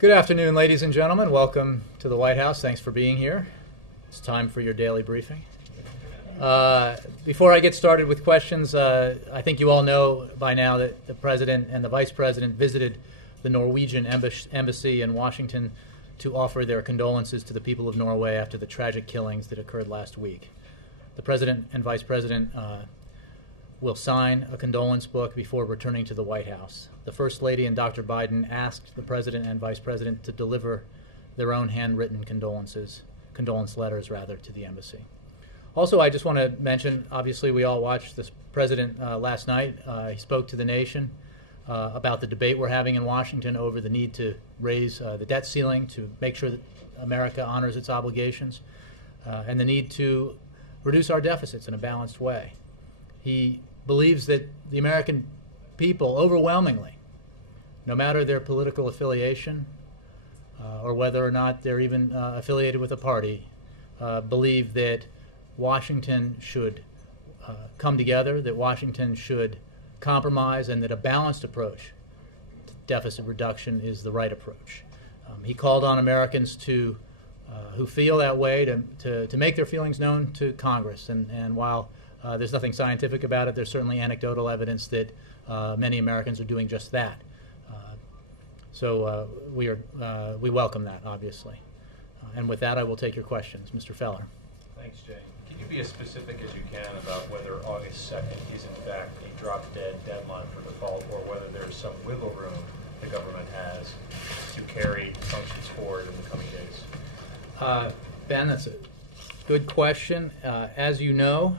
Good afternoon, ladies and gentlemen. Welcome to the White House. Thanks for being here. It's time for your daily briefing. Before I get started with questions, I think you all know by now that the President and the Vice President visited the Norwegian embassy in Washington to offer their condolences to the people of Norway after the tragic killings that occurred last week. The President and Vice President will sign a condolence book before returning to the White House. The First Lady and Dr. Biden asked the President and Vice President to deliver their own handwritten condolence letters to the embassy. Also, I just want to mention, obviously we all watched this President last night. He spoke to the nation about the debate we're having in Washington over the need to raise the debt ceiling to make sure that America honors its obligations, and the need to reduce our deficits in a balanced way. He believes that the American people overwhelmingly, no matter their political affiliation or whether or not they're even affiliated with a party, believe that Washington should come together, that Washington should compromise, and that a balanced approach to deficit reduction is the right approach. He called on Americans who feel that way to make their feelings known to Congress. And while there's nothing scientific about it, there's certainly anecdotal evidence that many Americans are doing just that. So we welcome that, obviously. And with that, I will take your questions. Mr. Feller. Thanks, Jay. Can you be as specific as you can about whether August 2nd is in fact a drop-dead deadline for default, or whether there's some wiggle room the government has to carry functions forward in the coming days? Ben, that's a good question. As you know,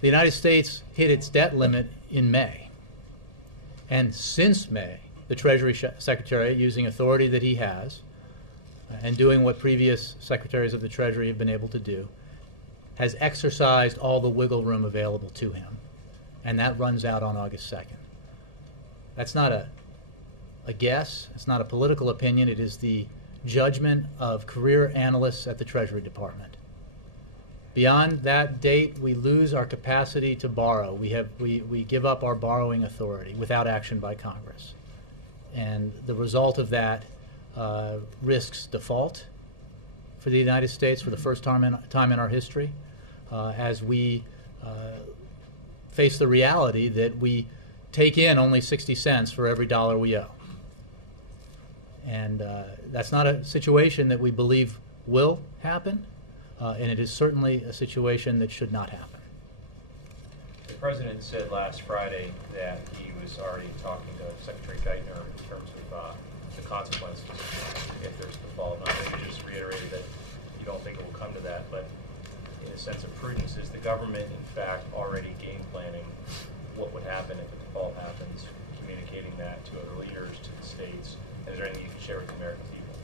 the United States hit its debt limit in May. And since May, the Treasury Secretary, using authority that he has, and doing what previous secretaries of the Treasury have been able to do, has exercised all the wiggle room available to him. And that runs out on August 2nd. That's not a guess. It's not a political opinion. It is the judgment of career analysts at the Treasury Department. Beyond that date, we lose our capacity to borrow. We give up our borrowing authority without action by Congress. And the result of that risks default for the United States for the first time in our history, as we face the reality that we take in only 60 cents for every dollar we owe. And that's not a situation that we believe will happen, and it is certainly a situation that should not happen. The President said last Friday that he was already talking to Secretary Geithner in terms of the consequences if there's default. Now, maybe just reiterated that you don't think it will come to that, but in a sense of prudence, is the government in fact already game planning what would happen if a default happens, communicating that to other leaders, to the states? And is there anything you can share with the American people?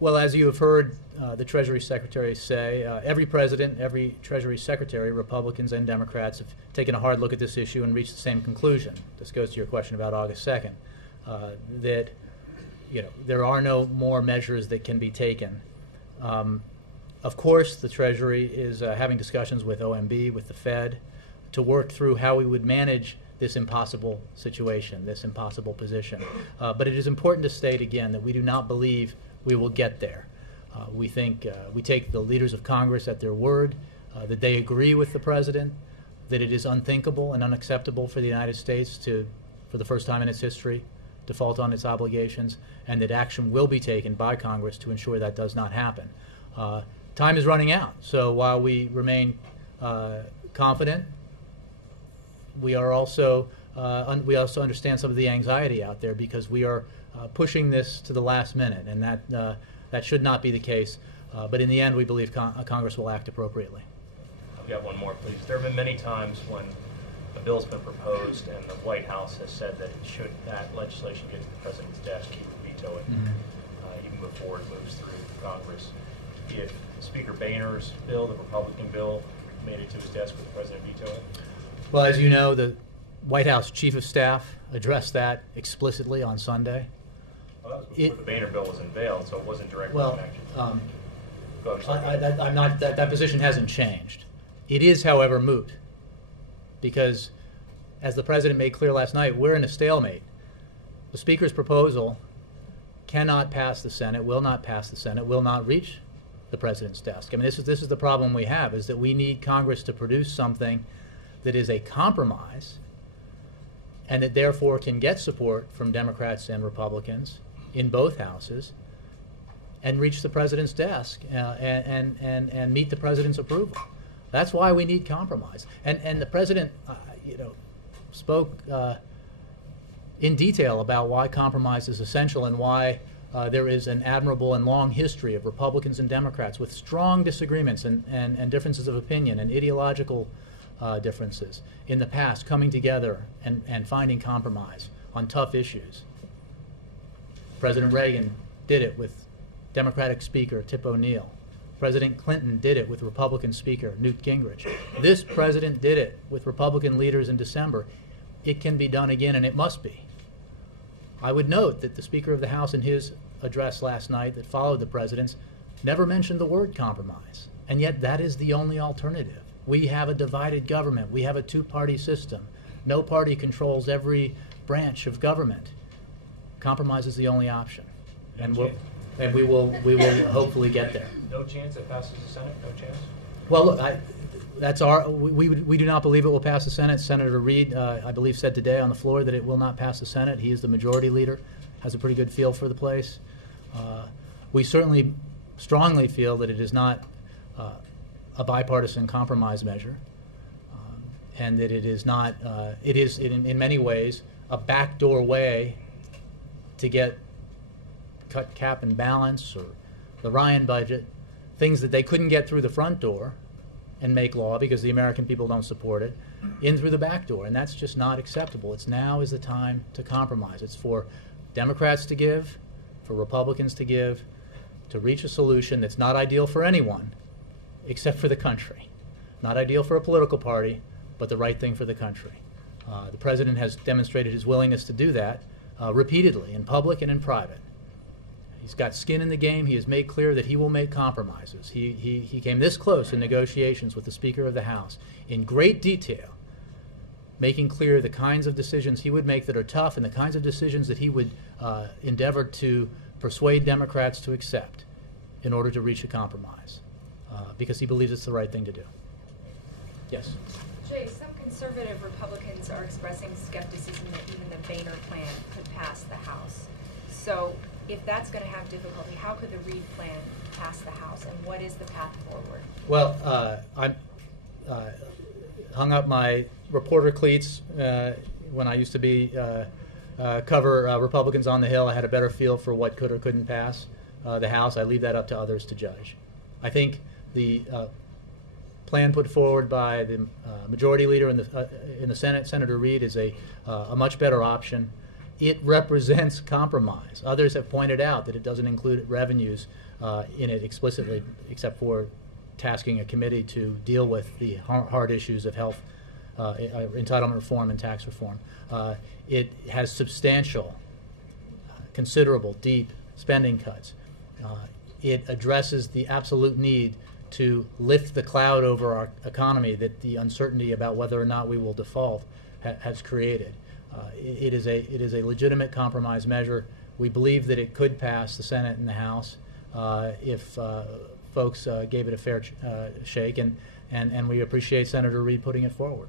Well, as you have heard the Treasury Secretary say, every president, every Treasury Secretary, Republicans and Democrats, have taken a hard look at this issue and reached the same conclusion. This goes to your question about August 2nd, that there are no more measures that can be taken. Of course, the Treasury is having discussions with OMB, with the Fed, to work through how we would manage this impossible situation, this impossible position. But it is important to state again that we do not believe we will get there. We think we take the leaders of Congress at their word, that they agree with the President, that it is unthinkable and unacceptable for the United States to, for the first time in its history, default on its obligations, and that action will be taken by Congress to ensure that does not happen. Time is running out, so while we remain confident, we also understand some of the anxiety out there, because we are pushing this to the last minute, and that should not be the case. But in the end, we believe Congress will act appropriately. I've got one more, please. There have been many times when a bill's been proposed and the White House has said that should that legislation get to the President's desk, he would veto it, even before it moves through Congress. If Speaker Boehner's bill, the Republican bill, made it to his desk, would the President veto it? Well, as you know, the White House Chief of Staff addressed that explicitly on Sunday. Well, that was before the Boehner bill was unveiled, so it wasn't directly connected. That position hasn't changed. It is, however, moot, because, as the President made clear last night, we're in a stalemate. The Speaker's proposal cannot pass the Senate, will not pass the Senate, will not reach the President's desk. I mean, this is the problem we have, is that we need Congress to produce something that is a compromise and that therefore can get support from Democrats and Republicans in both houses and reach the President's desk and meet the President's approval. That's why we need compromise. And the President, spoke in detail about why compromise is essential and why there is an admirable and long history of Republicans and Democrats with strong disagreements and differences of opinion and ideological differences in the past coming together and finding compromise on tough issues. President Reagan did it with Democratic Speaker Tip O'Neill. President Clinton did it with Republican Speaker Newt Gingrich. This president did it with Republican leaders in December. It can be done again, and it must be. I would note that the Speaker of the House in his address last night that followed the president's never mentioned the word compromise, and yet that is the only alternative. We have a divided government. We have a two-party system. No party controls every branch of government. Compromise is the only option, and we will hopefully get there. No chance it passes the Senate? No chance? Well, look, we do not believe it will pass the Senate. Senator Reid, I believe, said today on the floor that it will not pass the Senate. He is the majority leader, has a pretty good feel for the place. We certainly strongly feel that it is not a bipartisan compromise measure, and that it is not. It is in many ways a backdoor way to get cut cap and balance or the Ryan budget, things that they couldn't get through the front door and make law because the American people don't support it, in through the back door, and that's just not acceptable. Now is the time to compromise. It's for Democrats to give, for Republicans to give, to reach a solution that's not ideal for anyone except for the country. Not ideal for a political party, but the right thing for the country. The President has demonstrated his willingness to do that repeatedly, in public and in private. He's got skin in the game. He has made clear that he will make compromises. He came this close in negotiations with the Speaker of the House in great detail, making clear the kinds of decisions he would make that are tough and the kinds of decisions that he would endeavor to persuade Democrats to accept in order to reach a compromise, because he believes it's the right thing to do. Yes? Jay, some conservative Republicans are expressing skepticism that even the Boehner plan could pass the House. So if that's going to have difficulty, how could the Reid plan pass the House, and what is the path forward? Well, I hung up my reporter cleats when I used to be cover Republicans on the Hill. I had a better feel for what could or couldn't pass the House. I leave that up to others to judge. I think the plan put forward by the majority leader in the Senate, Senator Reid, is a much better option. It represents compromise. Others have pointed out that it doesn't include revenues in it explicitly, except for tasking a committee to deal with the hard issues of health, entitlement reform and tax reform. It has substantial, considerable, deep spending cuts. It addresses the absolute need to lift the cloud over our economy that the uncertainty about whether or not we will default has created. It is a legitimate compromise measure. We believe that it could pass the Senate and the House if folks gave it a fair shake, and we appreciate Senator Reid putting it forward.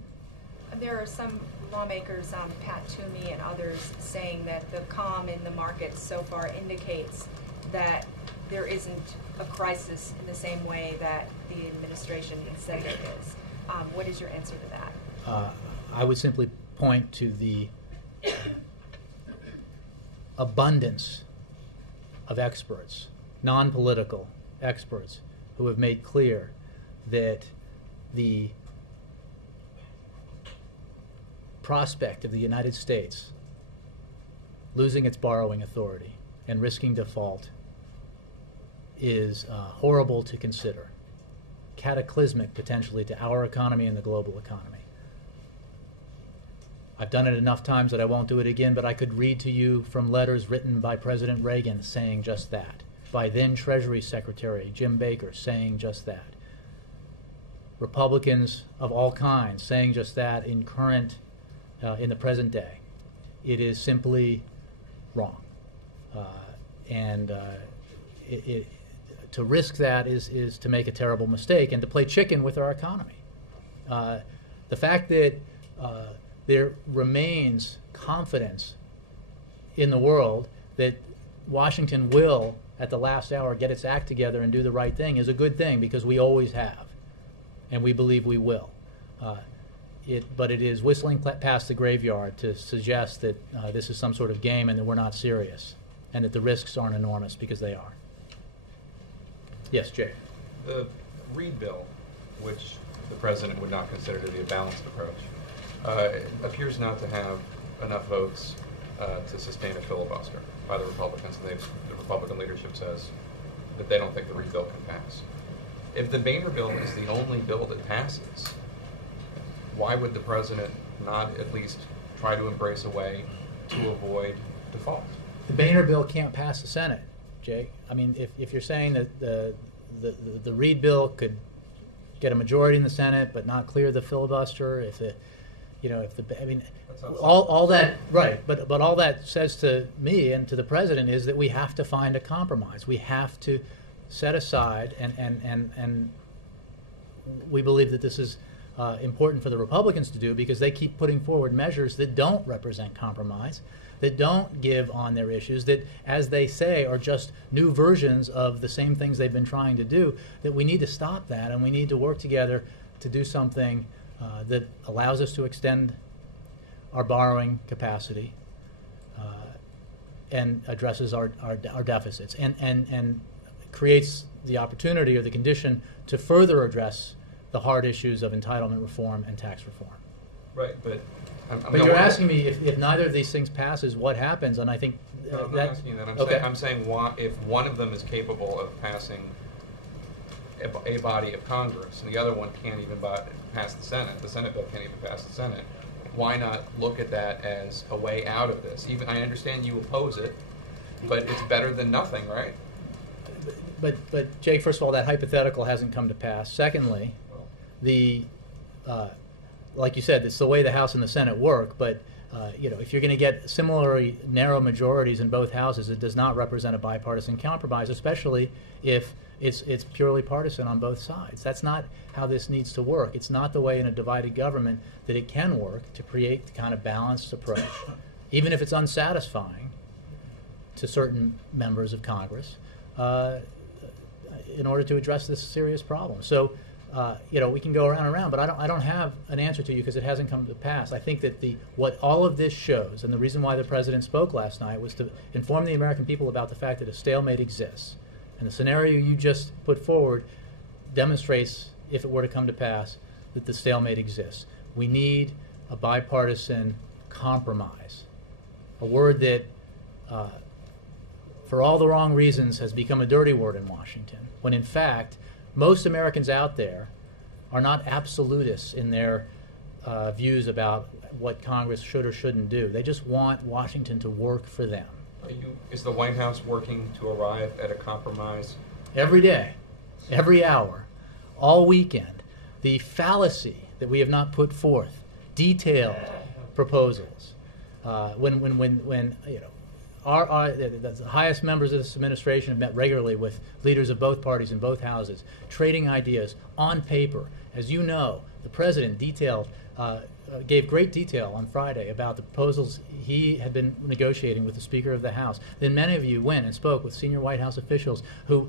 There are some lawmakers, Pat Toomey and others, saying that the calm in the markets so far indicates that there isn't a crisis in the same way that the administration has said there is. What is your answer to that? I would simply point to the abundance of experts, non-political experts, who have made clear that the prospect of the United States losing its borrowing authority and risking default is horrible to consider, cataclysmic potentially to our economy and the global economy. I've done it enough times that I won't do it again, but I could read to you from letters written by President Reagan saying just that, by then Treasury Secretary Jim Baker saying just that, Republicans of all kinds saying just that in the present day. It is simply wrong. To risk that is to make a terrible mistake and to play chicken with our economy. The fact that there remains confidence in the world that Washington will, at the last hour, get its act together and do the right thing is a good thing, because we always have, and we believe we will. But it is whistling past the graveyard to suggest that this is some sort of game and that we're not serious, and that the risks aren't enormous, because they are. Yes, Jay. The Reid bill, which the president would not consider to be a balanced approach, appears not to have enough votes to sustain a filibuster by the Republicans, and the Republican leadership says that they don't think the Reid bill can pass. If the Boehner bill is the only bill that passes, why would the president not at least try to embrace a way to avoid default? The Boehner bill can't pass the Senate, Jay. I mean, if you're saying that the Reid bill could get a majority in the Senate but not clear the filibuster, all that, right, but all that says to me and to the president is that we have to find a compromise. We have to set aside, and we believe that this is important for the Republicans to do, because they keep putting forward measures that don't represent compromise, that don't give on their issues, that, as they say, are just new versions of the same things they've been trying to do, that we need to stop that, and we need to work together to do something that allows us to extend our borrowing capacity and addresses our deficits, and creates the opportunity or the condition to further address the hard issues of entitlement reform and tax reform. Right, but But you're asking me if neither of these things passes, what happens? And I think no, I'm not asking you that. I'm saying if one of them is capable of passing a body of Congress, and the other one can't even pass the Senate bill can't even pass the Senate, why not look at that as a way out of this? Even I understand you oppose it, but it's better than nothing, right? But Jake, first of all, that hypothetical hasn't come to pass. Secondly, like you said, it's the way the House and the Senate work. But if you're going to get similarly narrow majorities in both houses, it does not represent a bipartisan compromise, especially if it's purely partisan on both sides. That's not how this needs to work. It's not the way in a divided government that it can work to create the kind of balanced approach, even if it's unsatisfying to certain members of Congress, in order to address this serious problem. So, we can go around and around, but I don't have an answer to you because it hasn't come to pass. I think that what all of this shows, and the reason why the president spoke last night, was to inform the American people about the fact that a stalemate exists. And the scenario you just put forward demonstrates, if it were to come to pass, that the stalemate exists. We need a bipartisan compromise, a word that, for all the wrong reasons, has become a dirty word in Washington, when in fact most Americans out there are not absolutists in their views about what Congress should or shouldn't do. They just want Washington to work for them. Is the White House working to arrive at a compromise? Every day, every hour, all weekend. The fallacy that we have not put forth detailed proposals when the highest members of this administration have met regularly with leaders of both parties in both houses, trading ideas on paper. As you know, the president gave great detail on Friday about the proposals he had been negotiating with the Speaker of the House. Then many of you went and spoke with senior White House officials who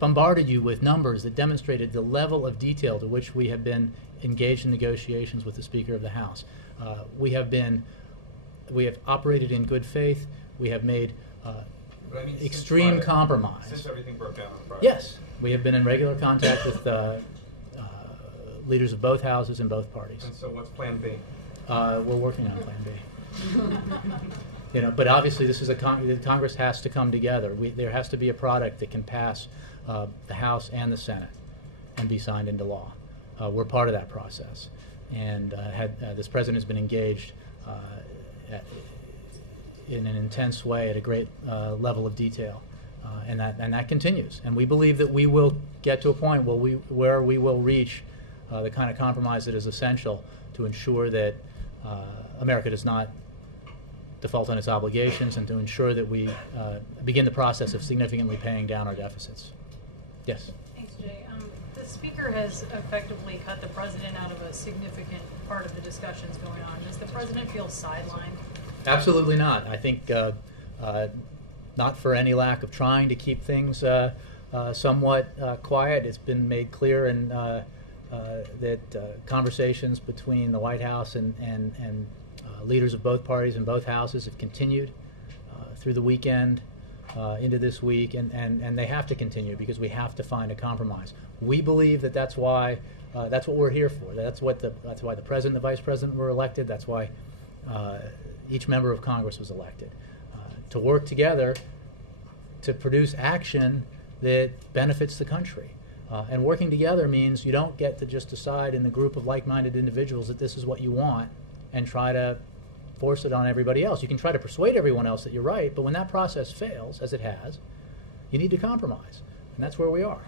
bombarded you with numbers that demonstrated the level of detail to which we have been engaged in negotiations with the Speaker of the House. We have operated in good faith. We have made extreme compromise. Since everything broke down on Friday. Yes, we have been in regular contact with leaders of both houses and both parties. And so what's Plan B? We're working on Plan B. But obviously this is Congress has to come together. There has to be a product that can pass the House and the Senate and be signed into law. We're part of that process, and this president has been engaged in an intense way at a great level of detail, and that continues. And we believe that we will get to a point where we will reach the kind of compromise that is essential to ensure that America does not default on its obligations and to ensure that we begin the process of significantly paying down our deficits. Yes? Thanks, Jay. The Speaker has effectively cut the President out of a significant part of the discussions going on. Does the President feel sidelined? Absolutely not. I think not for any lack of trying to keep things somewhat quiet. It's been made clear that conversations between the White House and leaders of both parties in both houses have continued through the weekend into this week, and they have to continue because we have to find a compromise. We believe that that's why that's what we're here for. That's why the President and the Vice President were elected. That's why each member of Congress was elected, to work together to produce action that benefits the country. And working together means you don't get to just decide in the group of like-minded individuals that this is what you want and try to force it on everybody else. You can try to persuade everyone else that you're right, but when that process fails, as it has, you need to compromise. And that's where we are.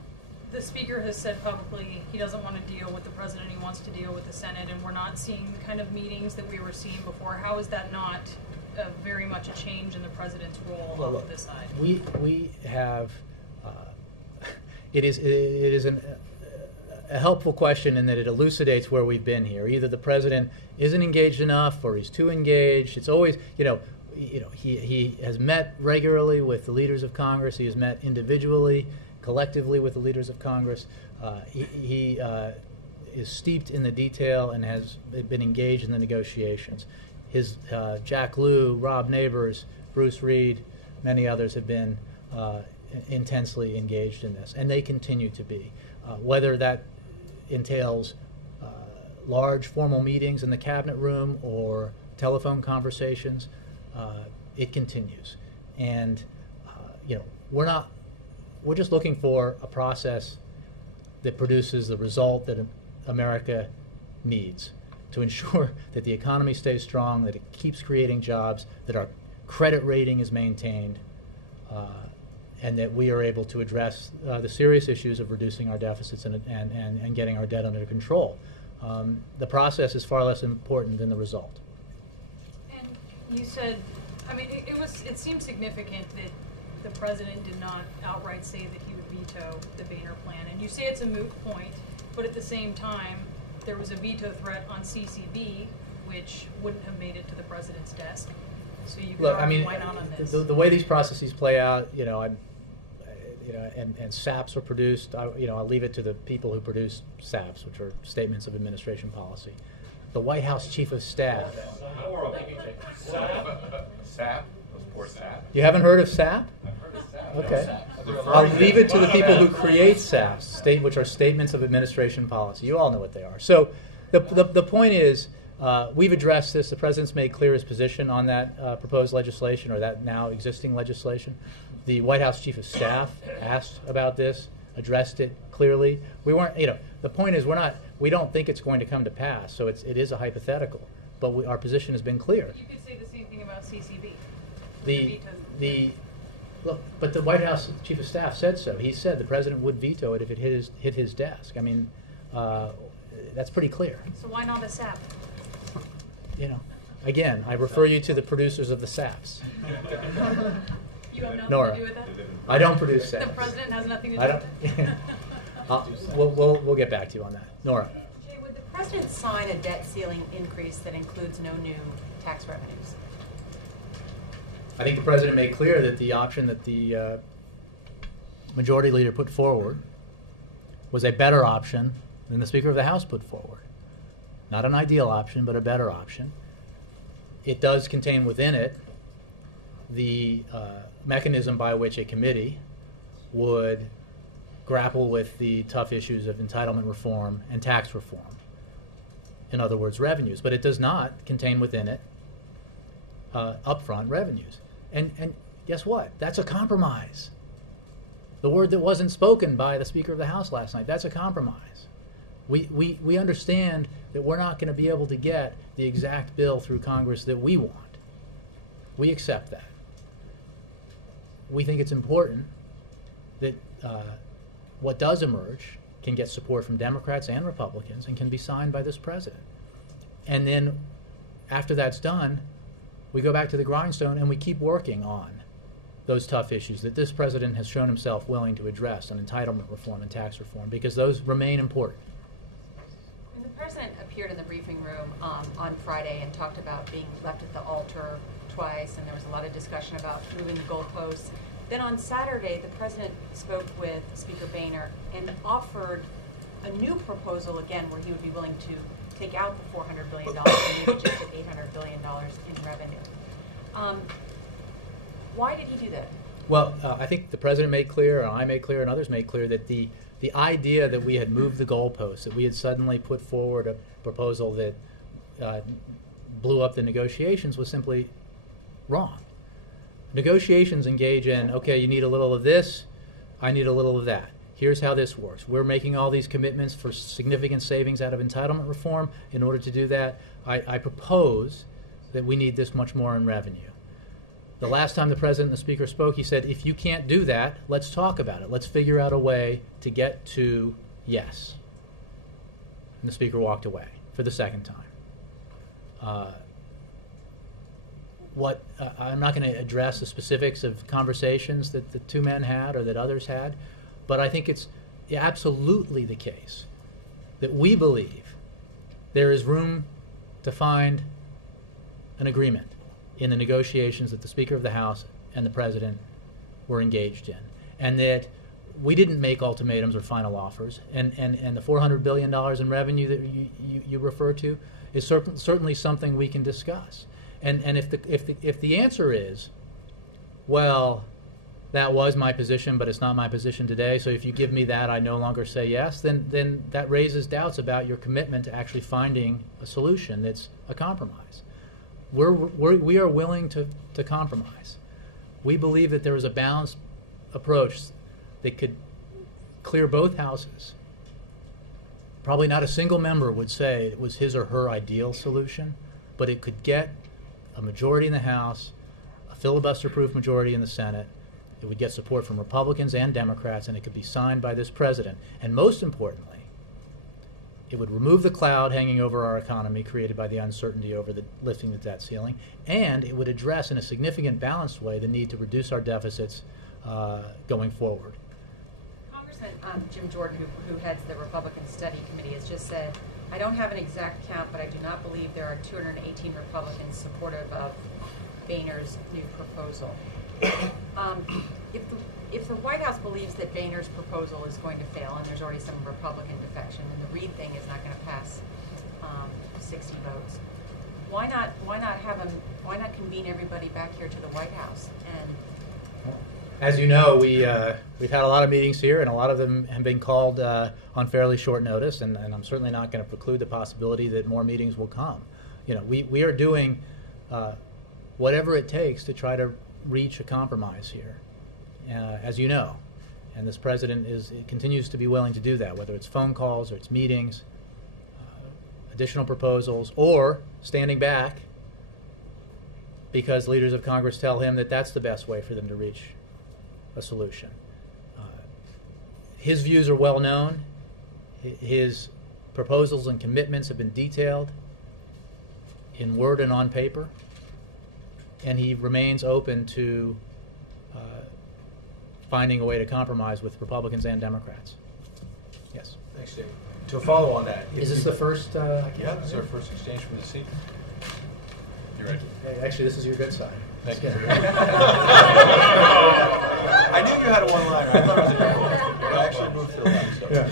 The Speaker has said publicly he doesn't want to deal with the President, he wants to deal with the Senate, and we're not seeing the kind of meetings that we were seeing before. How is that not very much a change in the President's role Well, on this side? We have, it is a helpful question in that it elucidates where we've been here. Either the President isn't engaged enough or he's too engaged. It's always, he has met regularly with the leaders of Congress. He has met individually, collectively with the leaders of Congress. He is steeped in the detail and has been engaged in the negotiations. His Jack Lew, Rob Neighbors, Bruce Reed, many others have been intensely engaged in this, and they continue to be. Whether that entails large formal meetings in the cabinet room or telephone conversations, it continues. And we're just looking for a process that produces the result that America needs to ensure that the economy stays strong, that it keeps creating jobs, that our credit rating is maintained, and that we are able to address the serious issues of reducing our deficits and getting our debt under control. The process is far less important than the result. And you said, it seems significant that the President did not outright say that he would veto the Boehner plan. And you say it's a moot point, but at the same time, there was a veto threat on CCB, which wouldn't have made it to the President's desk. So you could argue why not on this? The way these processes play out, and SAPs are produced. I'll leave it to the people who produce SAPs, which are statements of administration policy. The White House Chief of Staff. SAP? Those poor SAP? You haven't heard of SAP? I've heard of SAP. Okay. I'll leave it to the people who create SAPs, which are statements of administration policy. You all know what they are. So the point is, we've addressed this. The President's made clear his position on that proposed legislation or that now existing legislation. The White House Chief of Staff asked about this, addressed it clearly. We weren't, the point is we don't think it's going to come to pass, so it is a hypothetical. But our position has been clear. You could say the same thing about CCB. But the White House Chief of Staff said so. He said the President would veto it if it hit his desk. That's pretty clear. So why not a SAP? Again, I refer you to the producers of the SAPs. You have nothing Nora, to do with that? I don't produce SAPs. The President has nothing to do with that? We'll get back to you on that. Nora. Jay, would the President sign a debt ceiling increase that includes no new tax revenues? I think the President made clear that the option that the Majority Leader put forward was a better option than the Speaker of the House put forward. Not an ideal option, but a better option. It does contain within it the mechanism by which a committee would grapple with the tough issues of entitlement reform and tax reform. In other words, revenues. But it does not contain within it upfront revenues. And guess what? That's a compromise. The word that wasn't spoken by the Speaker of the House last night, that's a compromise. We understand that we're not going to be able to get the exact bill through Congress that we want. We accept that. We think it's important that what does emerge can get support from Democrats and Republicans and can be signed by this President. And then after that's done, we go back to the grindstone and we keep working on those tough issues that this president has shown himself willing to address on entitlement reform and tax reform, because those remain important. And the president appeared in the briefing room on Friday and talked about being left at the altar twice, and there was a lot of discussion about moving the goalposts. Then on Saturday, the president spoke with Speaker Boehner and offered a new proposal again where he would be willing to take out the $400 billion and maybe just at $800 billion in revenue. Why did he do that? Well, I think the president made clear, and I made clear, and others made clear that the idea that we had moved the goalposts, that we had suddenly put forward a proposal that blew up the negotiations was simply wrong. Negotiations engage in, okay, you need a little of this, I need a little of that. Here's how this works. We're making all these commitments for significant savings out of entitlement reform. In order to do that, I propose that we need this much more in revenue. The last time the president and the speaker spoke, he said, if you can't do that, let's talk about it. Let's figure out a way to get to yes. And the speaker walked away for the second time. I'm not going to address the specifics of conversations that the two men had or that others had, but I think it's absolutely the case that we believe there is room to find an agreement in the negotiations that the Speaker of the House and the President were engaged in, and that we didn't make ultimatums or final offers, and the $400 billion in revenue that you refer to is certainly something we can discuss. And if the answer is, well, that was my position, but it's not my position today, so if you give me that, I no longer say yes, then that raises doubts about your commitment to actually finding a solution that's a compromise. We are willing to compromise. We believe that there is a balanced approach that could clear both houses. Probably not a single member would say it was his or her ideal solution, but it could get a majority in the House, a filibuster-proof majority in the Senate. It would get support from Republicans and Democrats, and it could be signed by this president. And most importantly, it would remove the cloud hanging over our economy created by the uncertainty over the lifting the debt ceiling, and it would address in a significant balanced way the need to reduce our deficits going forward. Congressman Jim Jordan, who heads the Republican Study Committee, has just said, I don't have an exact count, but I do not believe there are 218 Republicans supportive of Boehner's new proposal. If the White House believes that Boehner's proposal is going to fail, and there's already some Republican defection, and the Reid thing is not going to pass 60 votes, why not convene everybody back here to the White House? And as you know, we've had a lot of meetings here, and a lot of them have been called on fairly short notice, and I'm certainly not going to preclude the possibility that more meetings will come. You know, we are doing whatever it takes to try to reach a compromise here, as you know, and this president continues to be willing to do that, whether it's phone calls or it's meetings, additional proposals, or standing back because leaders of Congress tell him that that's the best way for them to reach a solution. His views are well known. His proposals and commitments have been detailed in word and on paper, and he remains open to finding a way to compromise with Republicans and Democrats. Yes. Thanks, Dave. To follow on that, Is this the first? yeah, this is our first exchange from the seat. You're right. Hey, actually, this is your good side. Thank you. I knew you had a one-liner. I thought it was a good one. I actually moved to the left. So. Yeah.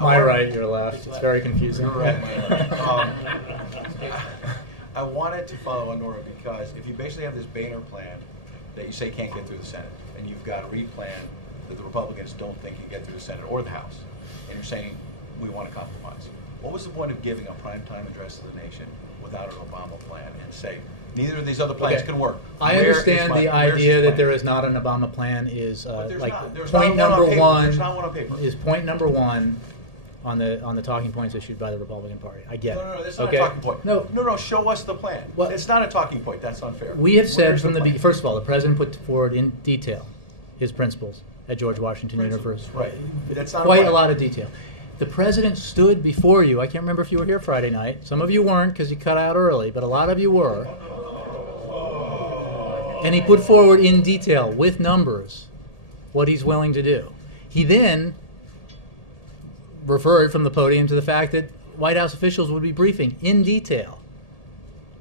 My right, your left. It's very confusing. You're right, my left. I wanted to follow on Nora because if you basically have this Boehner plan that you say can't get through the Senate, and you've got a Reid plan that the Republicans don't think can get through the Senate or the House, and you're saying we want to compromise, what was the point of giving a primetime address to the nation without an Obama plan and say neither of these other plans can work? I understand the idea that there is not an Obama plan is There's point not number one. There's not one on paper. Is point number one on the talking points issued by the Republican Party. I get it. No, that's not a talking point. No, show us the plan. Well, it's not a talking point. That's unfair. We have said from the plan? first of all, the president put forward in detail his principles at George Washington University. Right. That's not Quite a lot of detail. The president stood before you. I can't remember if you were here Friday night. Some of you weren't because you cut out early, but a lot of you were. And he put forward in detail, with numbers, what he's willing to do. He then referred from the podium to the fact that White House officials would be briefing in detail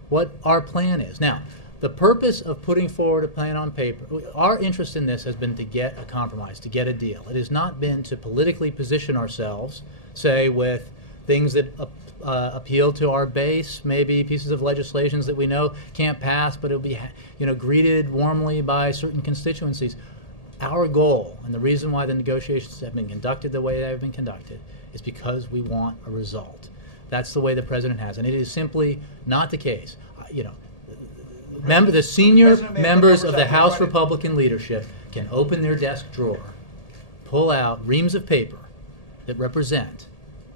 what our plan is. Now, the purpose of putting forward a plan on paper, our interest in this has been to get a compromise, to get a deal. It has not been to politically position ourselves, say, with things that appeal to our base, maybe pieces of legislations that we know can't pass, but it'll be greeted warmly by certain constituencies. Our goal, and the reason why the negotiations have been conducted the way they have been conducted, is because we want a result. That's the way the president has, and it is simply not the case. The senior members of the House Republican leadership can open their desk drawer, pull out reams of paper that represent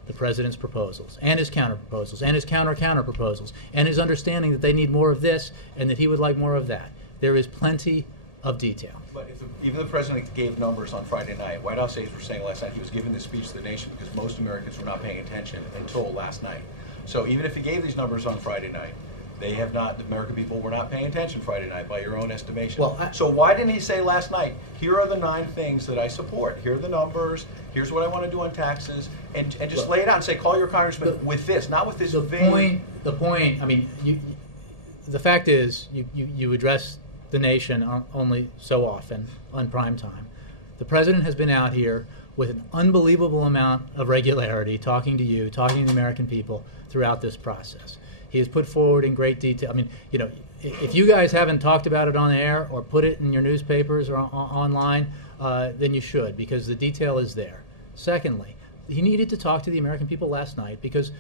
the president's proposals and his counter proposals and his counter proposals and his understanding that they need more of this and that he would like more of that. There is plenty of detail. But if even the president gave numbers on Friday night, White House aides were saying last night he was giving this speech to the nation because most Americans were not paying attention until last night. So even if he gave these numbers on Friday night, they have not, the American people were not paying attention Friday night by your own estimation. So why didn't he say last night, here are the 9 things that I support, here are the numbers, here's what I want to do on taxes, and just lay it out and say, call your congressman with this, not with this vague. The point, the fact is, you address the nation only so often on prime time. The president has been out here with an unbelievable amount of regularity talking to you, talking to the American people throughout this process. He has put forward in great detail. If you guys haven't talked about it on the air or put it in your newspapers or online, then you should, because the detail is there. Secondly, he needed to talk to the American people last night because,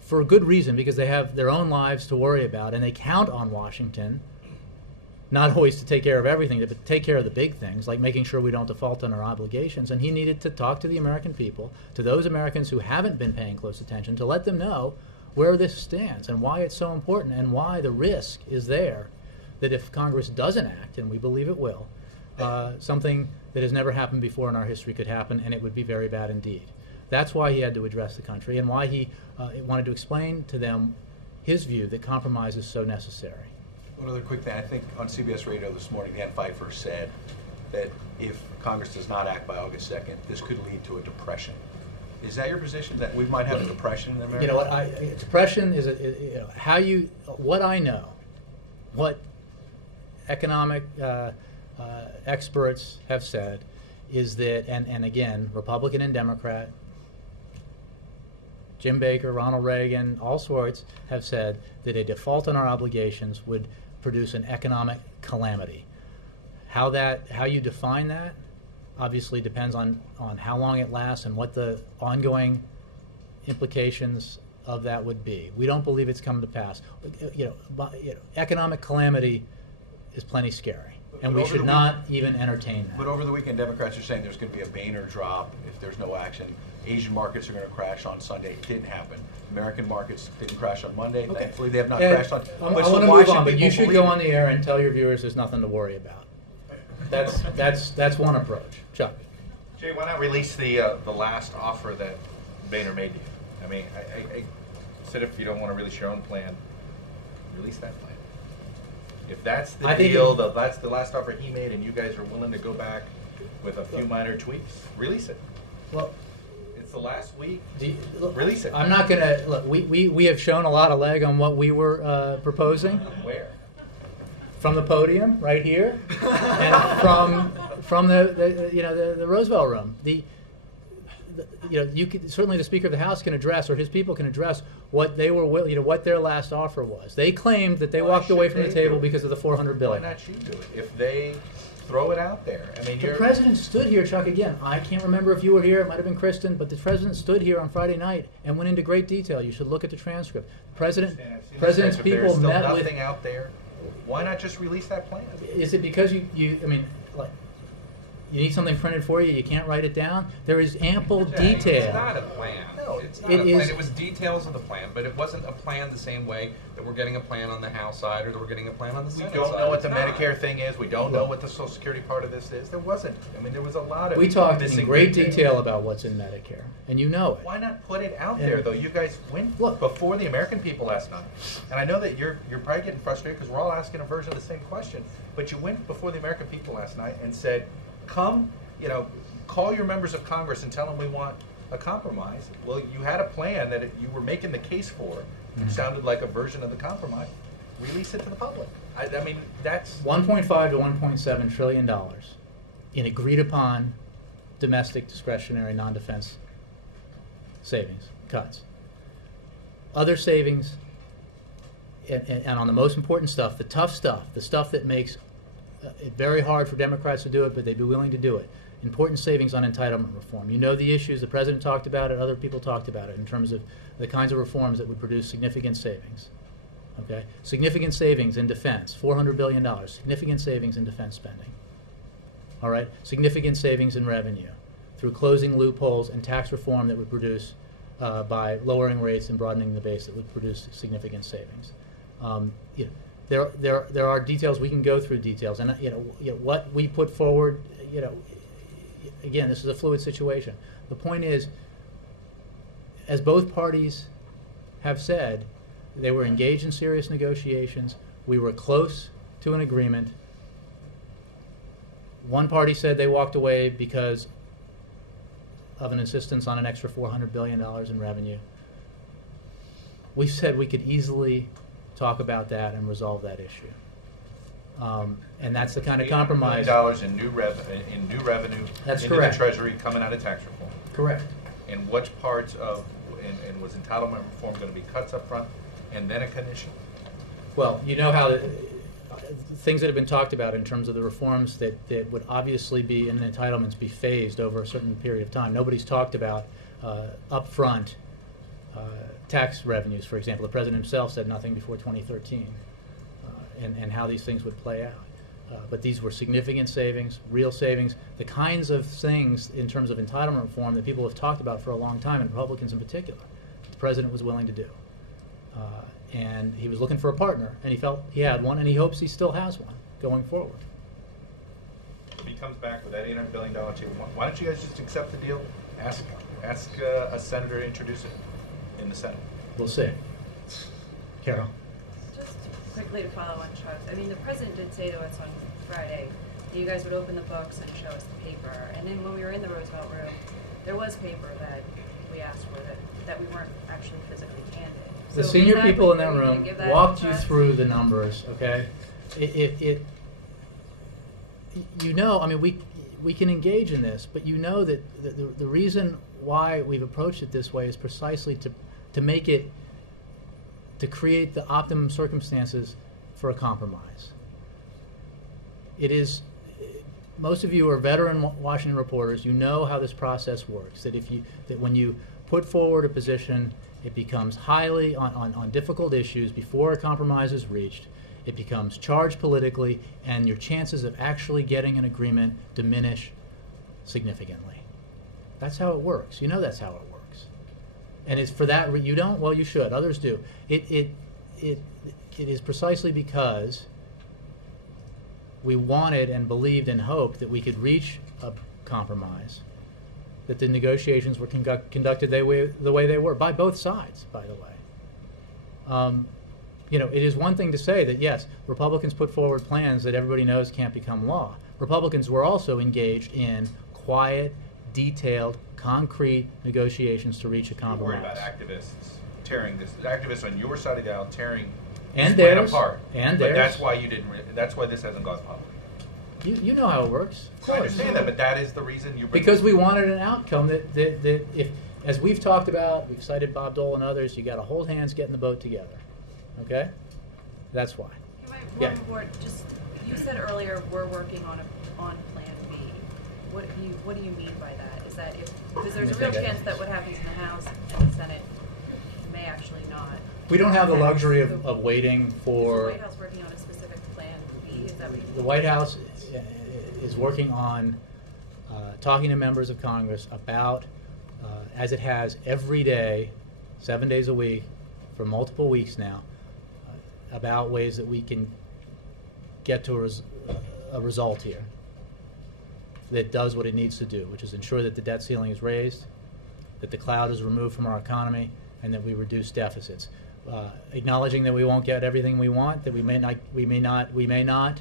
for a good reason, because they have their own lives to worry about, and they count on Washington, not always to take care of everything, but to take care of the big things, like making sure we don't default on our obligations. And he needed to talk to the American people, to those Americans who haven't been paying close attention, to let them know where this stands and why it's so important and why the risk is there that if Congress doesn't act, and we believe it will, something that has never happened before in our history could happen, and it would be very bad indeed. That's why he had to address the country and why he wanted to explain to them his view that compromise is so necessary. One other quick thing. I think on CBS Radio this morning, Dan Pfeiffer said that if Congress does not act by August 2nd, this could lead to a depression. Is that your position, that we might have a depression in America? You know what? Depression is what I know, what economic experts have said is that, and again, Republican and Democrat, Jim Baker, Ronald Reagan, all sorts have said that a default on our obligations would produce an economic calamity. How you define that obviously depends on how long it lasts and what the ongoing implications of that would be. We don't believe it's come to pass. Economic calamity is plenty scary, and we should not even entertain that. But over the weekend, Democrats are saying there's going to be a Boehner drop if there's no action. Asian markets are going to crash on Sunday. It didn't happen. American markets didn't crash on Monday. Okay. Thankfully, they have not crashed on. I want to move on, but you should go on the air and tell your viewers there's nothing to worry about. That's one approach. Chuck. Jay, why not release the last offer that Boehner made to you? I mean, I said if you don't want to release your own plan, release that plan. If that's the deal, that's the last offer he made, and you guys are willing to go back with a few minor tweaks, release it. Well, it's the last week. Release it. I'm not going to look. We have shown a lot of leg on what we were proposing. Where? From the podium, right here, and from the Roosevelt Room. You could, certainly the Speaker of the House can address, or his people can address what they were, what their last offer was. They claimed that they walked away from the table because of the $400 billion. Why not you do it? If they throw it out there, I mean, the president stood here, Chuck. Again, I can't remember if you were here. It might have been Kristen, but the president stood here on Friday night and went into great detail. You should look at the transcript. President's people there's still met nothing with. out there. Why not just release that plan? Is it because You need something printed for you. You can't write it down. There is ample detail. It's not a plan. No, it's not it a plan. is- It was details of the plan, but it wasn't a plan the same way that we're getting a plan on the House side or that we're getting a plan on the We Senate don't side. know what It's the not. Medicare thing is. We don't know what the Social Security part of this is. There wasn't. I mean, there was a lot of We talked in missing great detail. detail about what's in Medicare, and you know it. Why not put it out Yeah. there, though? You guys went Look. before the American people last night. And I know that you're probably getting frustrated because we're all asking a version of the same question. But you went before the American people last night and said, come, call your members of Congress and tell them we want a compromise. Well, you had a plan that you were making the case for, which sounded like a version of the compromise. Release it to the public. I mean, that's... $1.5 to $1.7 trillion in agreed upon domestic discretionary non-defense savings cuts. Other savings, and on the most important stuff, the tough stuff, the stuff that makes it very hard for Democrats to do it, but they'd be willing to do it. Important savings on entitlement reform. You know the issues. The president talked about it. Other people talked about it in terms of the kinds of reforms that would produce significant savings. Okay, significant savings in defense, $400 billion. Significant savings in defense spending. All right, significant savings in revenue through closing loopholes and tax reform that would produce by lowering rates and broadening the base that would produce significant savings. There are details. We can go through details, and what we put forward. Again, this is a fluid situation. The point is, as both parties have said, they were engaged in serious negotiations. We were close to an agreement. One party said they walked away because of an insistence on an extra $400 billion in revenue. We said we could easily talk about that and resolve that issue. And that's the kind of compromise. $800 million in new revenue That's into correct. the Treasury coming out of tax reform. Correct. And which parts of, and was entitlement reform going to be cuts up front and then a condition? Well, you know how things that have been talked about in terms of the reforms that would obviously be in entitlements be phased over a certain period of time. Nobody's talked about upfront tax revenues, for example. The president himself said nothing before 2013, and how these things would play out. But these were significant savings, real savings, the kinds of things in terms of entitlement reform that people have talked about for a long time, and Republicans in particular, the president was willing to do. And he was looking for a partner, and he felt he had one, and he hopes he still has one going forward. If he comes back with that $800 billion check, why don't you guys just accept the deal? Ask a senator to introduce it in the Senate. We'll see. Carol? Just quickly to follow on Chuck's, I mean, the president did say to us on Friday that you guys would open the books and show us the paper. And then when we were in the Roosevelt room, there was paper that we asked for that we weren't actually physically handed. The So senior is that people in what that you room can give that walked to you us? through the numbers, okay? I mean, we can engage in this, but you know that the reason why we've approached it this way is precisely to make it, to create the optimum circumstances for a compromise. It is, most of you are veteran Washington reporters. You know how this process works. That when you put forward a position, it becomes highly on difficult issues before a compromise is reached. It becomes charged politically, and your chances of actually getting an agreement diminish significantly. That's how it works. You know that's how it works. And it's for that you don't. Well, you should. Others do. It is precisely because we wanted and believed and hoped that we could reach a compromise, that the negotiations were conducted the way they were, by both sides, by the way. It is one thing to say that, yes, Republicans put forward plans that everybody knows can't become law. Republicans were also engaged in quiet, detailed, concrete negotiations to reach a You're compromise. worried about activists tearing this, activists on your side of the aisle tearing And this plan theirs. apart. And but theirs. that's why you didn't. That's why this hasn't gone public. You know how it works. Of I course. understand that, but that is the reason you. Because we wanted an outcome that if, as we've talked about, we've cited Bob Dole and others, you got to hold hands, get in the boat together. Okay? That's why. Yeah. One more, just, you said earlier we're working on Plan B. What do you mean by that? Is that because there's a real chance that what happens in the House and the Senate may actually not. We don't have the luxury of waiting Is the for. White House working on a specific Plan B? Is that what you The White House is working on talking to members of Congress about, as it has every day, 7 days a week, for multiple weeks now, about ways that we can get to a result here that does what it needs to do, which is ensure that the debt ceiling is raised, that the cloud is removed from our economy, and that we reduce deficits. Acknowledging that we won't get everything we want, that we may not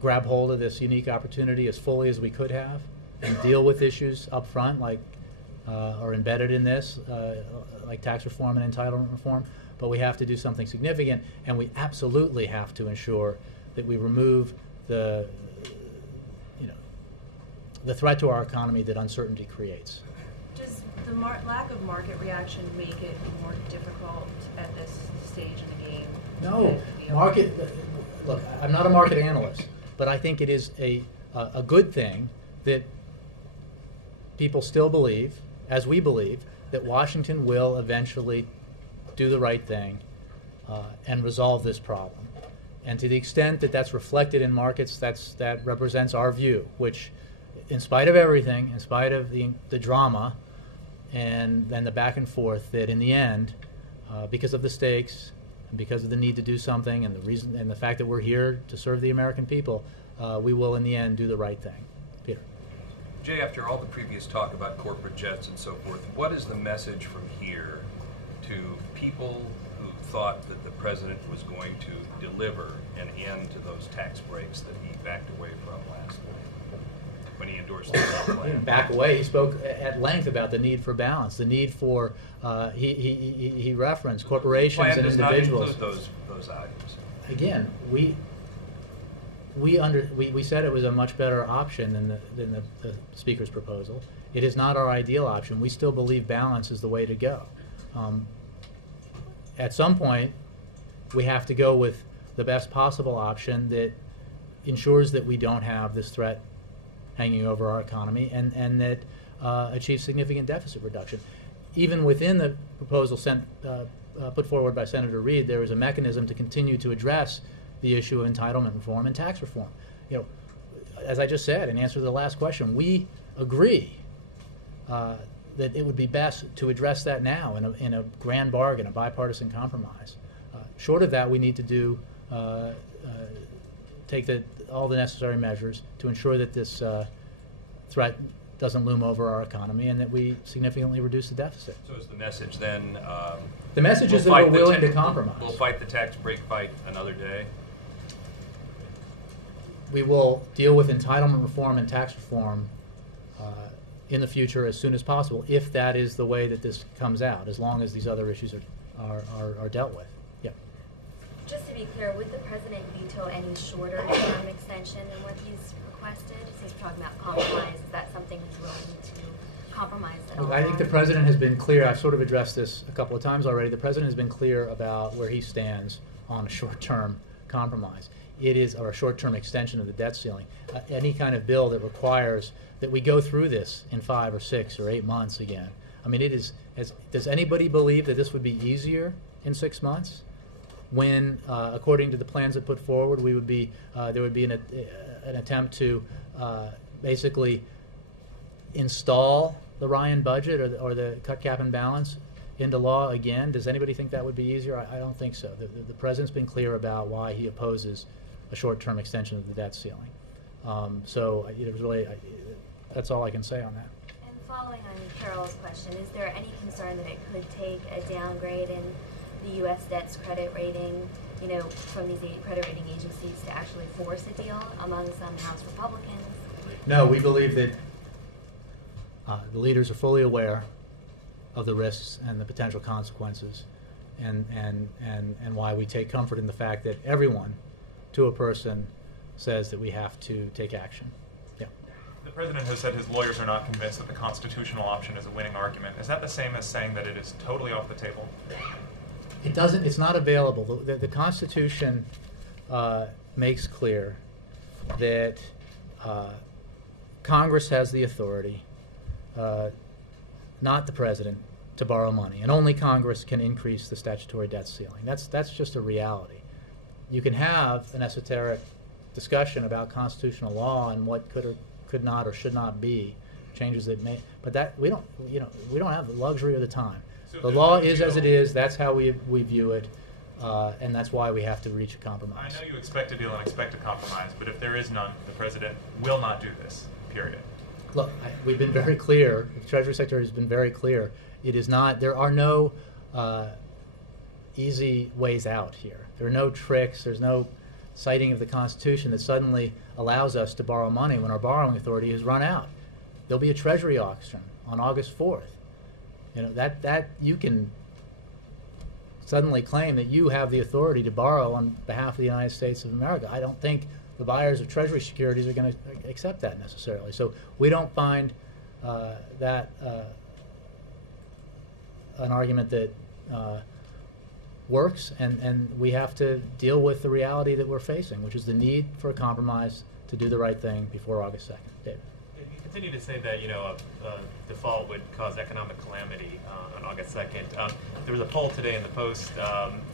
grab hold of this unique opportunity as fully as we could have, and deal with issues up front like are embedded in this, like tax reform and entitlement reform. But we have to do something significant, and we absolutely have to ensure that we remove the threat to our economy that uncertainty creates. Does the lack of market reaction make it more difficult at this stage in the game? No, look, I'm not a market analyst, but I think it is a good thing that people still believe, as we believe, that Washington will eventually do the right thing and resolve this problem. And to the extent that that's reflected in markets, that represents our view, which, in spite of everything, in spite of the drama and then the back and forth, that in the end, because of the stakes and because of the need to do something and the reason and the fact that we're here to serve the American people, we will in the end do the right thing. Peter. Jay, after all the previous talk about corporate jets and so forth, what is the message from here to people who thought that the president was going to deliver an end to those tax breaks that he backed away from last week when he endorsed the plan? He didn't back away. He spoke at length about the need for balance, the need for he referenced corporations and individuals. The plan does not include those items. Again, we said it was a much better option than the speaker's proposal. It is not our ideal option. We still believe balance is the way to go. At some point, we have to go with the best possible option that ensures that we don't have this threat hanging over our economy and that achieves significant deficit reduction. Even within the proposal put forward by Senator Reid, there is a mechanism to continue to address the issue of entitlement reform and tax reform. You know, as I just said in answer to the last question, we agree that it would be best to address that now in a grand bargain, a bipartisan compromise. Short of that, we need to do take all the necessary measures to ensure that this threat doesn't loom over our economy and that we significantly reduce the deficit. So is the message then? The message is that we're willing to compromise. We'll fight the tax break fight another day. We will deal with entitlement reform and tax reform in the future as soon as possible, if that is the way that this comes out, as long as these other issues are dealt with. Yeah. Just to be clear, would the president veto any shorter term extension than what he's requested? Since we're talking about compromise, is that something he's willing to compromise at all? I think the president has been clear. I've sort of addressed this a couple of times already. The president has been clear about where he stands on a short-term compromise. It is, or a short-term extension of the debt ceiling. Any kind of bill that requires that we go through this in 5 or 6 or 8 months again. I mean, it is. Does anybody believe that this would be easier in 6 months? When, according to the plans that put forward, there would be an attempt to basically install the Ryan budget or the cut, cap, and balance into law again. Does anybody think that would be easier? I don't think so. The president's been clear about why he opposes a short-term extension of the debt ceiling. So it was really, that's all I can say on that. And following on Carol's question, is there any concern that it could take a downgrade in the U.S. debt's credit rating, from these credit rating agencies to actually force a deal among some House Republicans? No, we believe that the leaders are fully aware of the risks and the potential consequences, and why we take comfort in the fact that everyone, to a person, says that we have to take action. Yeah. The president has said his lawyers are not convinced that the constitutional option is a winning argument. Is that the same as saying that it is totally off the table? It doesn't. It's not available. The Constitution makes clear that Congress has the authority, not the president, to borrow money, and only Congress can increase the statutory debt ceiling. That's just a reality. You can have an esoteric discussion about constitutional law and what could or could not or should not be changes that may. But that we don't have the luxury of the time. So The law is as it is. That's how we view it, and that's why we have to reach a compromise. I know you expect a deal and expect a compromise, but if there is none, the president will not do this, period. Look, we've been very clear. The Treasury Secretary has been very clear. It is not. There are no easy ways out here. There are no tricks. There's no citing of the Constitution that suddenly allows us to borrow money when our borrowing authority has run out. There'll be a Treasury auction on August 4th. That you can suddenly claim that you have the authority to borrow on behalf of the United States of America. I don't think the buyers of Treasury securities are going to accept that necessarily. So we don't find that an argument that works, and we have to deal with the reality that we're facing, which is the need for a compromise to do the right thing before August 2nd. David. You continue to say that a default would cause economic calamity on August 2nd. There was a poll today in the Post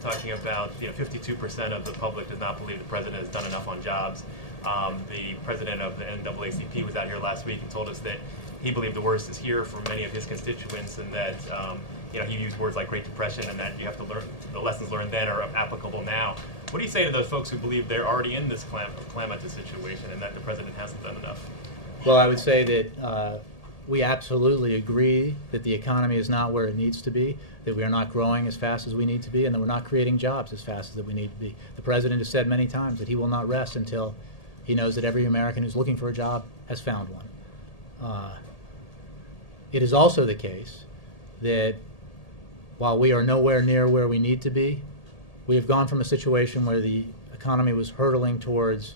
talking about 52% of the public does not believe the president has done enough on jobs. The president of the NAACP was out here last week and told us that he believed the worst is here for many of his constituents, and that he used words like Great Depression, and that you have to learn the lessons learned then are applicable now. What do you say to those folks who believe they're already in this calamitous situation and that the president hasn't done enough? Well, I would say that we absolutely agree that the economy is not where it needs to be, that we are not growing as fast as we need to be, and that we're not creating jobs as fast as we need to be. The president has said many times that he will not rest until he knows that every American who's looking for a job has found one. It is also the case that while we are nowhere near where we need to be, we have gone from a situation where the economy was hurtling towards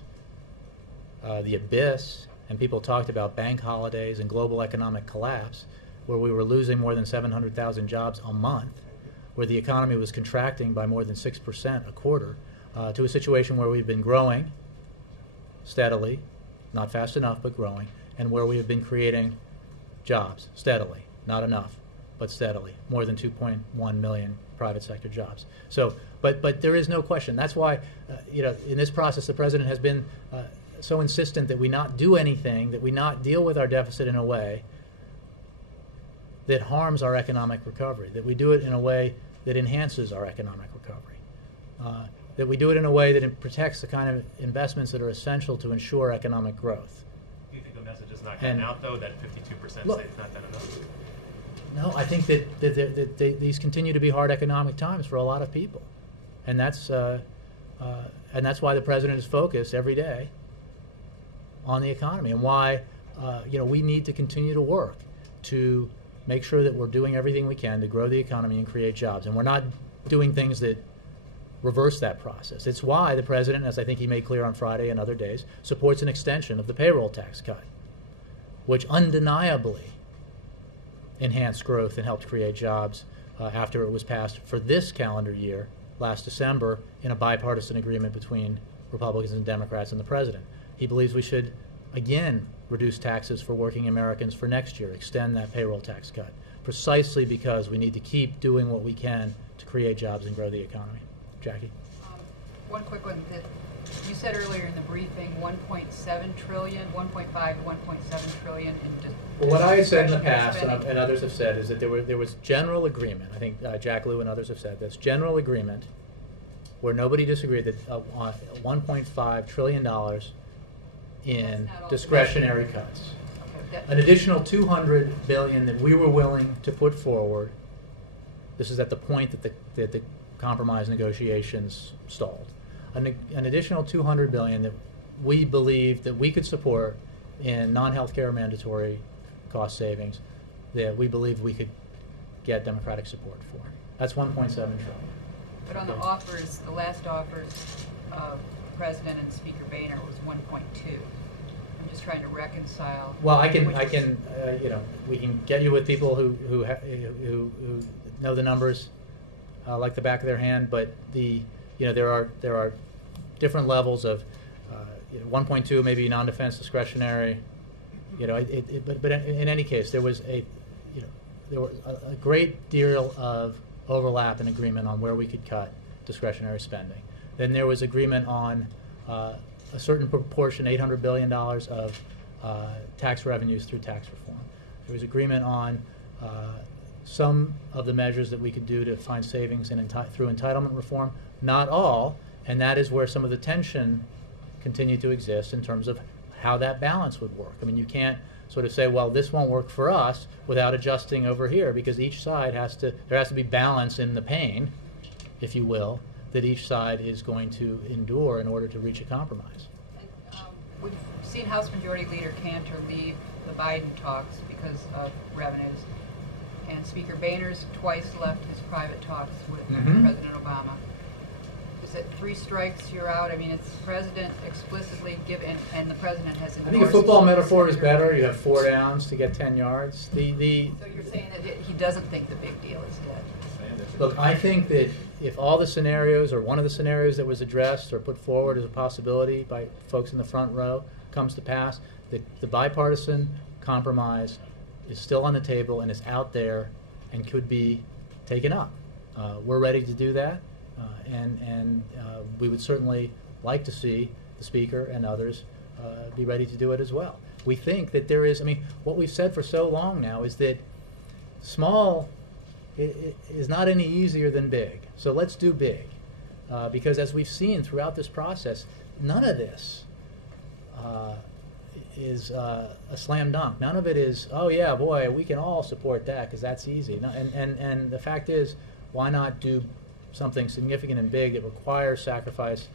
the abyss, and people talked about bank holidays and global economic collapse, where we were losing more than 700,000 jobs a month, where the economy was contracting by more than 6% a quarter, to a situation where we've been growing steadily, not fast enough, but growing, and where we have been creating jobs steadily, not enough, but steadily, more than 2.1 million private sector jobs. So, but there is no question. That's why, in this process, the president has been so insistent that we not do anything, that we not deal with our deficit in a way that harms our economic recovery, that we do it in a way that enhances our economic recovery, that we do it in a way that it protects the kind of investments that are essential to ensure economic growth. Do you think the message is not getting out, though, that 52% say it's not done enough? No, I think that these continue to be hard economic times for a lot of people, and that's why the president is focused every day on the economy, and why we need to continue to work to make sure that we're doing everything we can to grow the economy and create jobs, and we're not doing things that reverse that process. It's why the president, as I think he made clear on Friday and other days, supports an extension of the payroll tax cut, which undeniably enhanced growth and helped create jobs after it was passed for this calendar year last December in a bipartisan agreement between Republicans and Democrats and the president. He believes we should again reduce taxes for working Americans for next year, extend that payroll tax cut, precisely because we need to keep doing what we can to create jobs and grow the economy. Jackie? One quick one. You said earlier in the briefing 1.7 trillion, 1.5 to 1.7 trillion in well, what I had said in the past, and others have said, is that there was general agreement. I think Jack Lew and others have said this general agreement where nobody disagreed that $1.5 trillion in discretionary cuts. Okay, an additional $200 billion that we were willing to put forward. This is at the point that the compromise negotiations stalled. An additional $200 billion that we believed that we could support in non-healthcare mandatory cost savings that we believe we could get Democratic support for. That's $1.7 trillion. But on the offers, the last offers of President and Speaker Boehner was 1.2. I'm just trying to reconcile. Well, we can get you with people who know the numbers like the back of their hand, but there are different levels of 1.2 maybe non-defense discretionary. But in any case, there was a great deal of overlap and agreement on where we could cut discretionary spending. Then there was agreement on a certain proportion, $800 billion of tax revenues through tax reform. There was agreement on some of the measures that we could do to find savings through entitlement reform, not all, and that is where some of the tension continued to exist in terms of how that balance would work. I mean, you can't sort of say, well, this won't work for us without adjusting over here, because each side there has to be balance in the pain, if you will, that each side is going to endure in order to reach a compromise. We've seen House Majority Leader Cantor leave the Biden talks because of revenues, and Speaker Boehner's twice left his private talks with President Obama. Is it 3 strikes, you're out? I mean, it's the president explicitly given, and the president has endorsed. I think a football metaphor is better. You have 4 downs to get 10 yards. So you're saying that he doesn't think the big deal is dead? Look, I think that if all the scenarios, or one of the scenarios that was addressed or put forward as a possibility by folks in the front row comes to pass, that the bipartisan compromise is still on the table and is out there and could be taken up. We're ready to do that, and we would certainly like to see the Speaker and others be ready to do it as well. We think that there is, I mean, what we've said for so long now is that small is not any easier than big. So let's do big. Because as we've seen throughout this process, none of this is a slam dunk. None of it is, oh yeah, boy, we can all support that because that's easy. No, and the fact is, why not do something significant and big that requires sacrifice,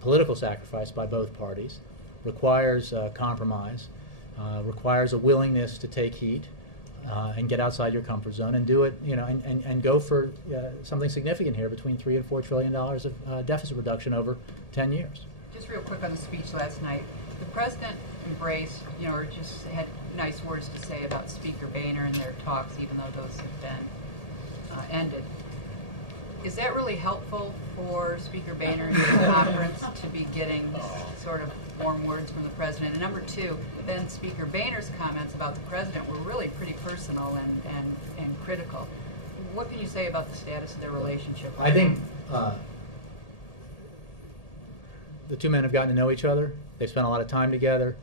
political sacrifice by both parties, requires compromise, requires a willingness to take heat, and get outside your comfort zone and do it, you know, and go for something significant here, between $3 and $4 trillion of deficit reduction over 10 years. Just real quick on the speech last night, the president embraced, you know, or just had nice words to say about Speaker Boehner and their talks, even though those have been ended. Is that really helpful for Speaker Boehner in the conference to be getting sort of warm words from the president? And number 2, then Speaker Boehner's comments about the president were really pretty personal and critical. What can you say about the status of their relationship? I think the 2 men have gotten to know each other. They've spent a lot of time together,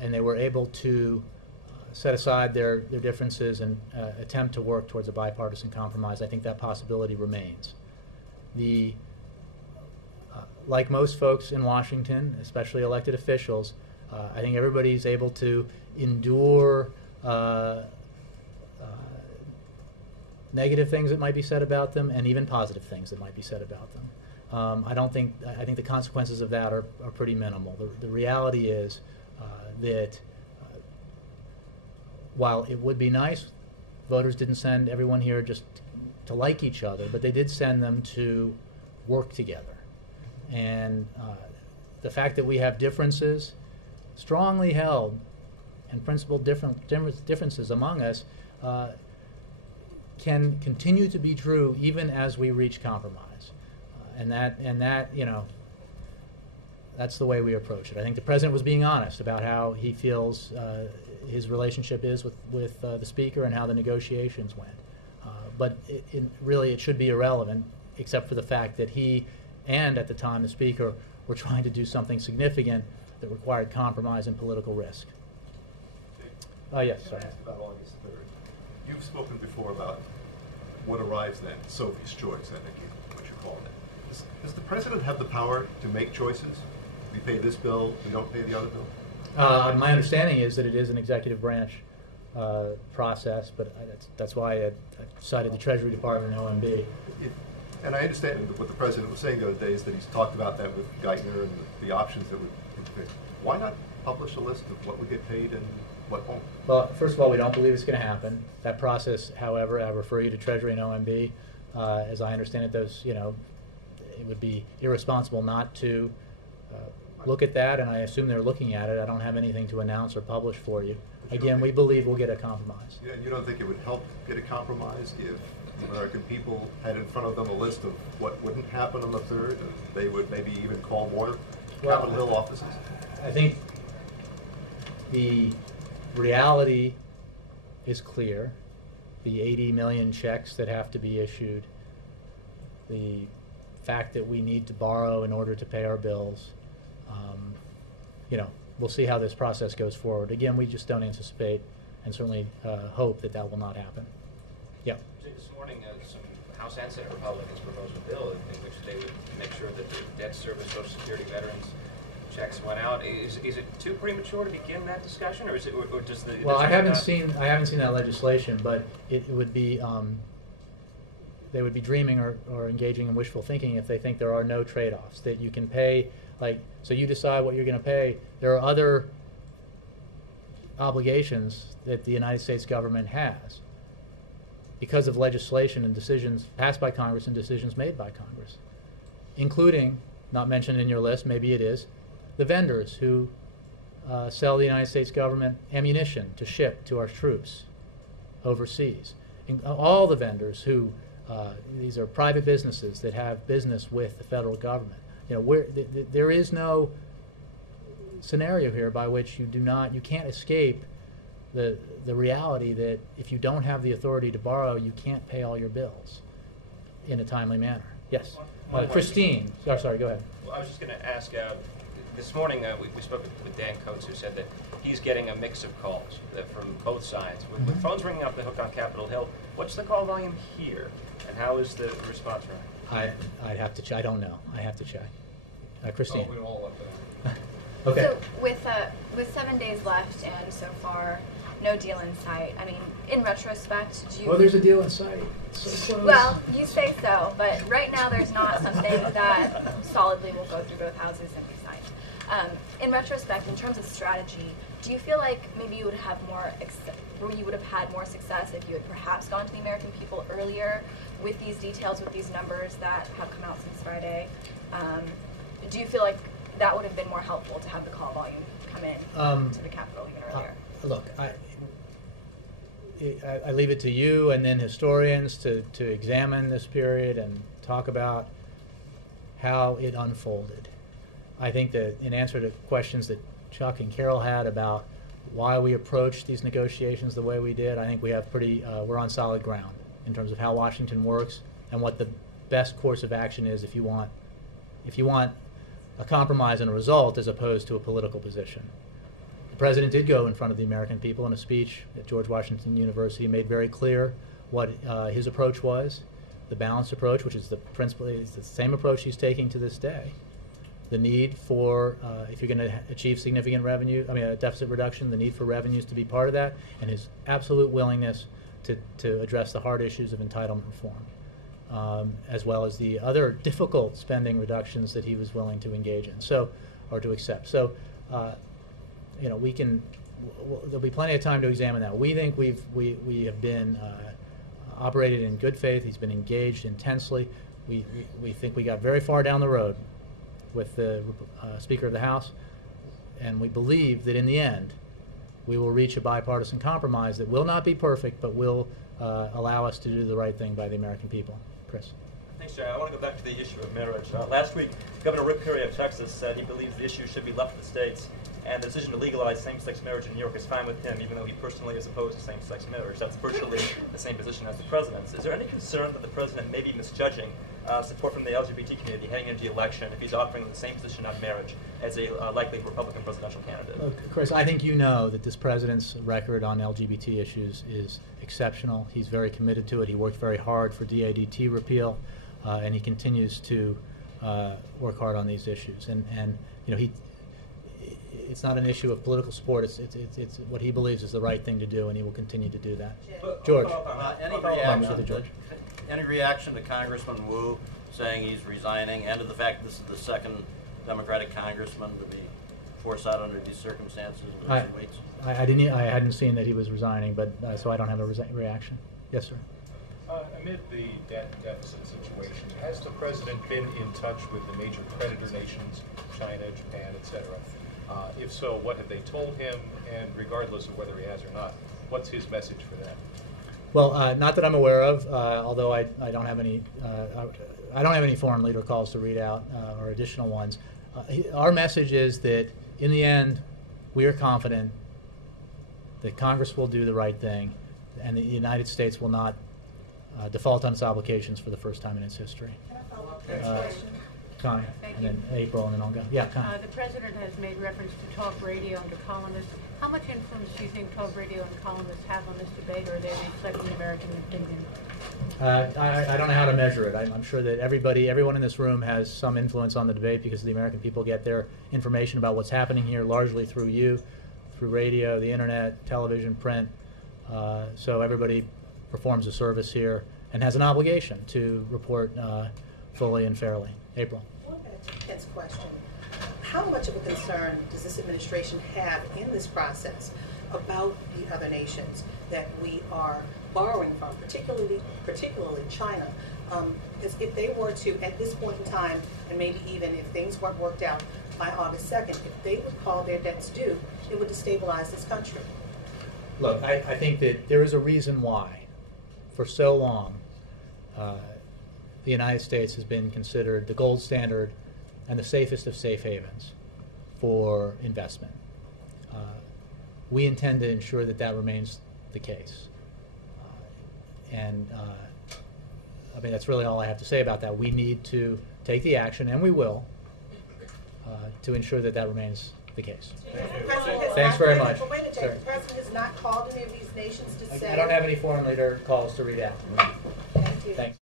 and they were able to set aside their differences and attempt to work towards a bipartisan compromise. I think that possibility remains. Like most folks in Washington, especially elected officials, I think everybody's able to endure negative things that might be said about them, and even positive things that might be said about them. I think the consequences of that are pretty minimal. The reality is that while it would be nice, voters didn't send everyone here just to like each other, but they did send them to work together. And the fact that we have differences, strongly held and principled differences among us, can continue to be true even as we reach compromise. And that, you know, that's the way we approach it. I think the president was being honest about how he feels his relationship is with the Speaker and how the negotiations went. But really it should be irrelevant, except for the fact that he and at the time the Speaker were trying to do something significant that required compromise and political risk. Yes, sorry. Can I ask about August 3rd? You've spoken before about what arrives then, Sophie's choice, I think is what you're calling it. Does the president have the power to make choices? We pay this bill, we don't pay the other bill? My understanding is that it is an executive branch process, but that's why I cited the Treasury Department and OMB. And I understand what the president was saying the other day is that he's talked about that with Geithner and the options that would be paid. Why not publish a list of what would get paid and what won't? Well, first of all, we don't believe it's going to happen. That process, however, I refer you to Treasury and OMB. As I understand it, those, you know, it would be irresponsible not to look at that, and I assume they're looking at it. I don't have anything to announce or publish for you. Again, we believe we'll get a compromise. Yeah, you don't think it would help get a compromise if the American people had in front of them a list of what wouldn't happen on the 3rd, and they would maybe even call more Capitol Hill offices? I think the reality is clear. The 80 million checks that have to be issued, the fact that we need to borrow in order to pay our bills, you know, we'll see how this process goes forward. Again, we just don't anticipate and certainly hope that that will not happen. Yeah. This morning, some House and Senate Republicans proposed a bill in which they would make sure that the debt service, Social Security veterans checks went out. Is it too premature to begin that discussion, or is it, or does the? Well, I haven't seen that legislation, but it would be they would be dreaming or engaging in wishful thinking if they think there are no trade-offs, that you can pay, like, so you decide what you're going to pay. There are other obligations that the United States government has because of legislation and decisions passed by Congress and decisions made by Congress, including, not mentioned in your list, maybe it is, the vendors who sell the United States government ammunition to ship to our troops overseas. And all the vendors who, these are private businesses that have business with the federal government. You know, there is no scenario here by which you can't escape the reality that if you don't have the authority to borrow, you can't pay all your bills in a timely manner. Yes, Christine. Sorry, go ahead. Well, I was just going to ask. This morning we spoke with Dan Coates, who said that he's getting a mix of calls from both sides. With phones ringing off the hook on Capitol Hill, what's the call volume here, and how is the response running? I'd have to check. I don't know. I have to check. Christine. Oh, we all love that. Okay. So with 7 days left and so far no deal in sight, I mean, in retrospect, do you... Well, there's a deal in sight. It's so close. Well, you say so, but right now there's not something that solidly will go through both houses and be signed. In retrospect, in terms of strategy, do you feel like maybe you would have had more success if you had perhaps gone to the American people earlier with these details, with these numbers that have come out since Friday? Do you feel like that would have been more helpful to have the call volume come in to the Capitol even earlier? Look, I leave it to you and then historians to examine this period and talk about how it unfolded. I think that in answer to questions that Chuck and Carol had about why we approached these negotiations the way we did, I think we have we're on solid ground in terms of how Washington works and what the best course of action is if you want a compromise and a result as opposed to a political position. The President did go in front of the American people in a speech at George Washington University, made very clear what his approach was, the balanced approach, which is the same approach he's taking to this day. The need for, if you're going to achieve significant a deficit reduction, the need for revenues to be part of that, and his absolute willingness to address the hard issues of entitlement reform, as well as the other difficult spending reductions that he was willing to engage in, or to accept. So, there'll be plenty of time to examine that. We think we have been operated in good faith. He's been engaged intensely. We think we got very far down the road with the Speaker of the House, and we believe that in the end we will reach a bipartisan compromise that will not be perfect, but will allow us to do the right thing by the American people. Chris. Thanks, Jerry. I want to go back to the issue of marriage. Last week, Governor Rick Perry of Texas said he believes the issue should be left to the states, and the decision to legalize same-sex marriage in New York is fine with him, even though he personally is opposed to same-sex marriage. That's virtually the same position as the President's. Is there any concern that the President may be misjudging support from the LGBT community heading into the election if he's offering the same position on marriage as a likely Republican presidential candidate? Look, Chris, I think you know that this President's record on LGBT issues is exceptional. He's very committed to it. He worked very hard for DADT repeal, and he continues to work hard on these issues. And it's not an issue of political support. It's what he believes is the right thing to do, and he will continue to do that. George. Any reaction to Congressman Wu saying he's resigning, and to the fact that this is the second Democratic congressman to be forced out under these circumstances as he waits? I hadn't seen that he was resigning, but so I don't have a reaction. Yes, sir. Amid the debt deficit situation, has the President been in touch with the major creditor nations, China, Japan, etc.? If so, what have they told him? And regardless of whether he has or not, what's his message for that? Well, not that I'm aware of, although I don't have any. I don't have any foreign leader calls to read out or additional ones. Our message is that in the end, we are confident that Congress will do the right thing, and the United States will not default on its obligations for the first time in its history. Connie, Thank and you. then April, and then I'll go. Yeah, Connie. The president has made reference to talk radio and to columnists. How much influence do you think talk radio and columnists have on this debate, or are they reflecting American opinion? I don't know how to measure it. I'm sure that everyone in this room has some influence on the debate because the American people get their information about what's happening here largely through you, through radio, the internet, television, print. So everybody performs a service here and has an obligation to report fully and fairly. April. Going back to Ken's question, how much of a concern does this administration have in this process about the other nations that we are borrowing from, particularly China? Because if they were to, at this point in time, and maybe even if things weren't worked out by August 2nd, if they would call their debts due, it would destabilize this country. Look, I think that there is a reason why, for so long, the United States has been considered the gold standard and the safest of safe havens for investment. We intend to ensure that that remains the case. I mean, that's really all I have to say about that. We need to take the action, and we will, to ensure that that remains the case. Thanks very much. But wait a minute, Jake, the president has not called any of these nations to say... I don't have any foreign leader calls to read out. Thank you. Thanks.